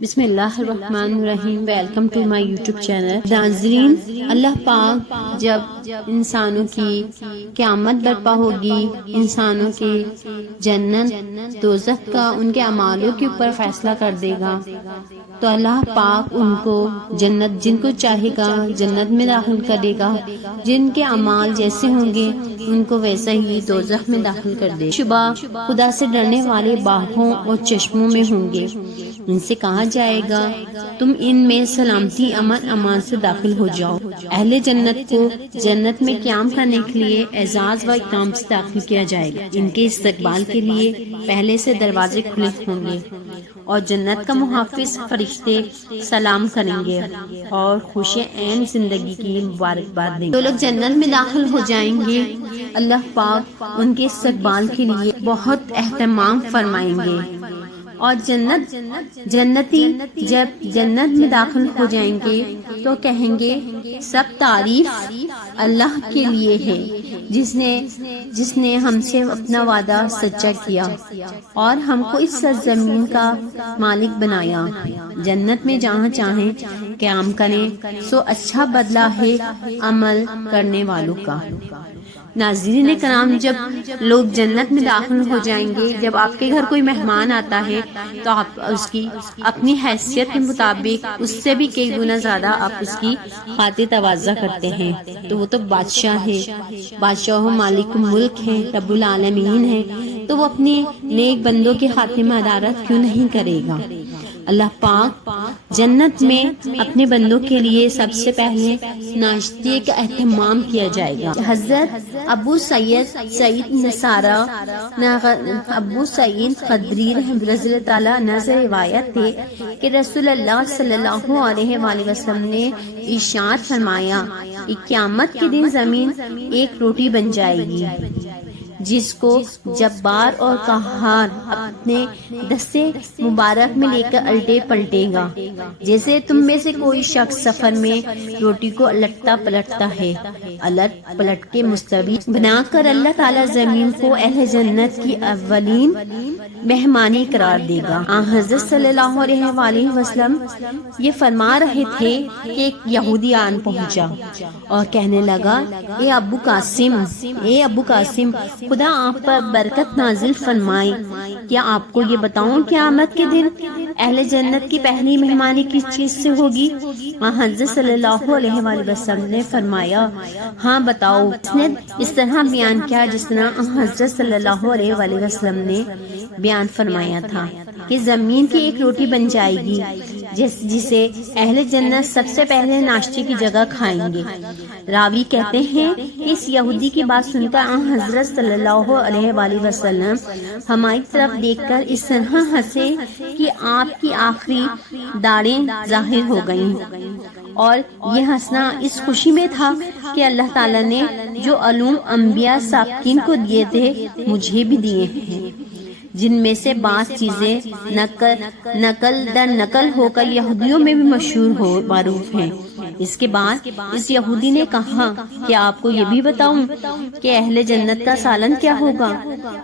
بسم اللہ الرحمن الرحیم، welcome to my YouTube channel. ناظرین، اللہ پاک جب انسانوں کی قیامت برپا ہوگی، انسانوں کی جنت دوزخ کا ان کے اعمالوں کے اوپر فیصلہ کر دے گا، تو اللہ پاک ان کو جنت، جن کو چاہے گا جنت میں داخل کرے گا، جن کے اعمال جیسے ہوں گے ان کو ویسا ہی دوزخ میں داخل کر دے۔ شبہ خدا سے ڈرنے والے باغوں اور چشموں میں ہوں گے، ان سے کہا جائے گا تم ان میں سلامتی امن امان سے داخل ہو جاؤ۔ اہل جنت کو جنت میں قیام کرنے کے لیے اعزاز و اکرام سے داخل کیا جائے گا۔ ان کے استقبال کے لیے پہلے سے دروازے کھلے ہوں گے اور جنت کا محافظ فرشتے سلام کریں گے اور خوش عین زندگی کی مبارکباد دیں گے۔ جو لوگ جنت میں داخل ہو جائیں گے، اللہ پاک ان کے استقبال کے لیے بہت اہتمام فرمائیں گے، اور جنتی جب جنت میں داخل ہو جائیں گے تو کہیں گے سب تعریف اللہ کے لیے ہے، جس نے ہم سے اپنا وعدہ سچا کیا اور ہم کو اس سرزمین کا مالک بنایا۔ جنت میں جہاں چاہیں قیام کریں، سو اچھا بدلہ ہے عمل کرنے والوں کا۔ ناظرین کرام، جب لوگ جنت میں داخل ہو جائیں گے، جب آپ کے گھر کوئی مہمان آتا ہے تو آپ اس کی اپنی حیثیت کے مطابق اس سے بھی کئی گنا زیادہ آپ اس کی خاطر تواضع کرتے ہیں، تو وہ تو بادشاہ ہے، بادشاہ مالک ملک ہے، رب العالمین ہے، تو وہ اپنے نیک بندوں کے خاطر میں عدالت کیوں نہیں کرے گا۔ اللہ پاک جنت میں اپنے بندوں کے لیے سب سے پہلے ناشتے کا اہتمام کیا جائے گا۔ حضرت ابو سعید خدری رضی اللہ تعالیٰ عنہ سے روایت تھے کہ رسول اللہ صلی اللہ علیہ وآلہ وسلم نے ارشاد فرمایا کہ قیامت کے دن زمین ایک روٹی بن جائے گی جس کو جبار اور قہار اپنے دستے مبارک میں لے کر الٹے پلٹے گا، جیسے تم میں سے کوئی شخص سفر میں روٹی کو الٹتا پلٹتا ہے۔ الٹ پلٹ کے مستوی بنا کر اللہ تعالیٰ زمین کو اہل جنت کی اولین مہمانی قرار دے گا۔ حضرت صلی اللہ علیہ وآلہ وسلم یہ فرما رہے تھے کہ ایک یہودی آن پہنچا اور کہنے لگا، اے ابو قاسم، خدا آپ پر برکت نازل فرمائے، کیا آپ کو یہ بتاؤں قیامت کے دن اہل جنت کی پہلی مہمانی کس چیز سے ہوگی؟ حضرت صلی اللہ علیہ وآلہ وسلم نے فرمایا، ہاں بتاؤ۔ اس نے اس طرح بیان کیا جس طرح حضرت صلی اللہ علیہ وآلہ وسلم نے بیان فرمایا تھا کہ زمین کی ایک روٹی بن جائے گی جسے اہل جنت سب سے پہلے ناشتے کی جگہ کھائیں گے۔ راوی کہتے ہیں کہ اس یہودی کی بات سن کر حضرت صلی اللہ علیہ وآلہ وسلم ہماری طرف دیکھ کر اس طرح ہنسے کہ آپ کی آخری داڑیں ظاہر ہو گئیں، اور یہ ہنسنا اس خوشی میں تھا کہ اللہ تعالیٰ نے جو علوم انبیاء سابقین کو دیے تھے مجھے بھی دیے ہیں، جن میں سے بعض چیزیں نقل در نقل ہو کر یہودیوں میں بھی مشہور معروف ہیں۔ اس کے بعد اس یہودی نے کہا کہ آپ کو یہ بھی بتاؤں کہ اہل جنت کا سالن کیا ہوگا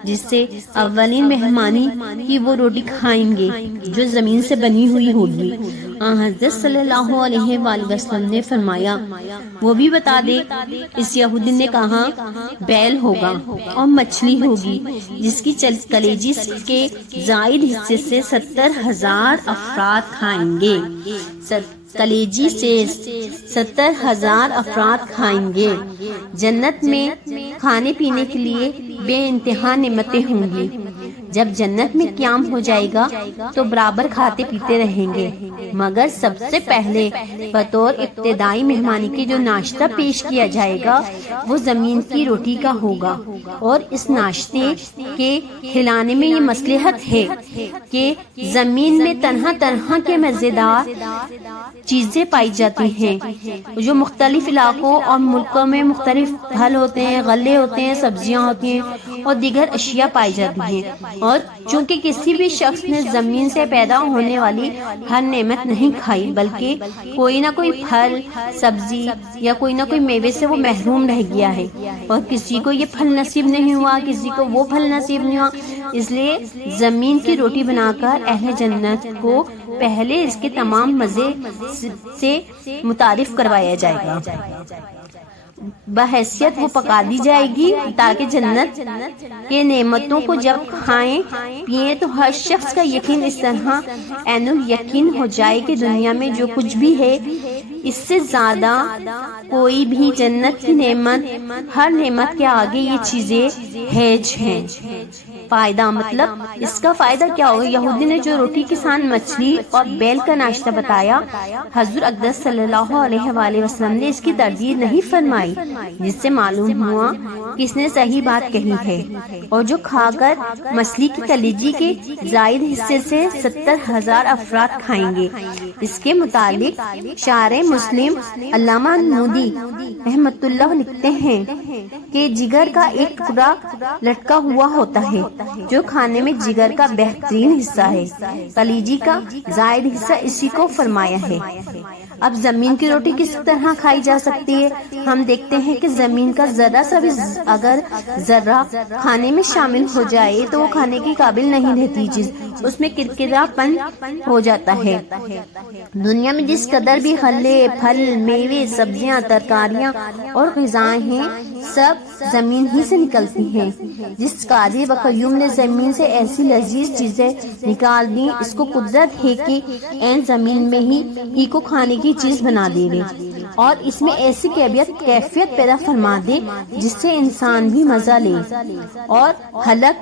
جس سے اولین مہمانی کی وہ روٹی کھائیں گے جو زمین سے بنی ہوئی ہوگی۔ حضرت صلی اللہ علیہ وآلہ وسلم نے فرمایا، وہ بھی بتا دے۔ اس یہودی نے کہا، بیل ہوگا اور مچھلی ہوگی جس کی کلیجی کے زائد حصے سے 70,000 افراد کھائیں گے۔ کلیجی سے 70,000 افراد کھائیں گے۔ جنت میں کھانے پینے کے لیے بے انتہا نعمتیں ہوں گی۔ جب جنت میں قیام ہو جائے گا تو برابر کھاتے پیتے رہیں گے، مگر سب سے پہلے بطور ابتدائی مہمانی کے جو ناشتہ پیش کیا جائے گا وہ زمین کی روٹی کا ہوگا، اور اس ناشتے کے کھلانے میں یہ مصلحت ہے کہ زمین میں طرح طرح کے مزیدار چیزیں پائی جاتی ہیں جو مختلف علاقوں اور ملکوں میں مختلف پھل ہوتے ہیں، غلے ہوتے ہیں، سبزیاں ہوتی ہیں اور دیگر اشیاء پائی جاتی ہیں، اور چونکہ کسی بھی شخص نے زمین سے پیدا ہونے والی ہر نعمت نہیں کھائی، بلکہ کوئی نہ کوئی پھل، سبزی یا کوئی نہ کوئی میوے سے وہ محروم رہ گیا ہے، اور کسی کو یہ پھل نصیب نہیں ہوا، کسی کو وہ پھل نصیب نہیں ہوا، اس لیے زمین کی روٹی بنا کر اہل جنت کو پہلے اس کے تمام مزے سے متعارف کروایا جائے گا، بحیثیت وہ پکا دی جائے گی تاکہ جنت کے نعمتوں کو جب کھائیں پیئیں تو ہر شخص کا یقین اس طرح عین الیقین ہو جائے کہ دنیا میں جو کچھ بھی ہے اس سے زیادہ کوئی بھی جنت کی نعمت، ہر نعمت کے آگے یہ چیزیں ہیج ہیں۔ فائدہ مطلب اس کا فائدہ کیا ہوگا؟ یہودی نے جو روٹی کے ساتھ مچھلی اور بیل کا ناشتہ بتایا، حضور اقدس صلی اللہ علیہ وآلہ وسلم نے اس کی تردید نہیں فرمائی، جس سے معلوم ہوا کہ اس نے صحیح بات کہی ہے، اور جو کھا کر مچھلی کی کلیجی کے زائد حصے سے 70,000 افراد کھائیں گے۔ اس کے متعلق شارح مسلم علامہ نودی رحمۃ اللہ لکھتے ہیں کہ جگر کا ایک ٹکڑا لٹکا ہوا ہوتا ہے جو کھانے میں جگر کا بہترین حصہ ہے، کلیجی کا زائد حصہ اسی کو فرمایا ہے۔ اب زمین کی روٹی کس طرح کھائی جا سکتی ہے؟ ہم دیکھتے ہیں کہ زمین کا ذرہ سا بھی اگر ذرہ کھانے میں شامل ہو جائے تو وہ کھانے کے قابل نہیں رہتی چیز، اس میں کرکرا پن ہو جاتا ہے۔ دنیا میں جس قدر بھی غلے، پھل، میوے، سبزیاں، ترکاریاں اور غذائیں ہیں سب زمین ہی سے نکلتی ہیں۔ جس قادر و قیوم نے زمین سے ایسی لذیذ چیزیں نکال دی، اس کو قدرت ہے کہ این زمین میں ہی کو کھانے کی چیز بنا دے گے اور اس میں ایسی کیفیت پیدا فرما دے جس سے انسان بھی مزہ لے اور حلق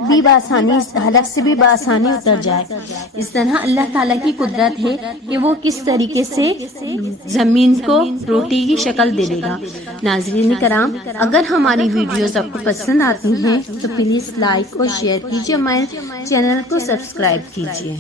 سے بھی بآسانی اتر جائے۔ اس طرح اللہ تعالیٰ کی قدرت ہے کہ وہ کس طریقے سے زمین کو روٹی کی شکل دے دے گا۔ ناظرین کرام، اگر ہماری ویڈیوز آپ کو پسند آتی ہیں تو پلیز لائک اور شیئر کیجیے، ہمارے چینل کو سبسکرائب کیجیے۔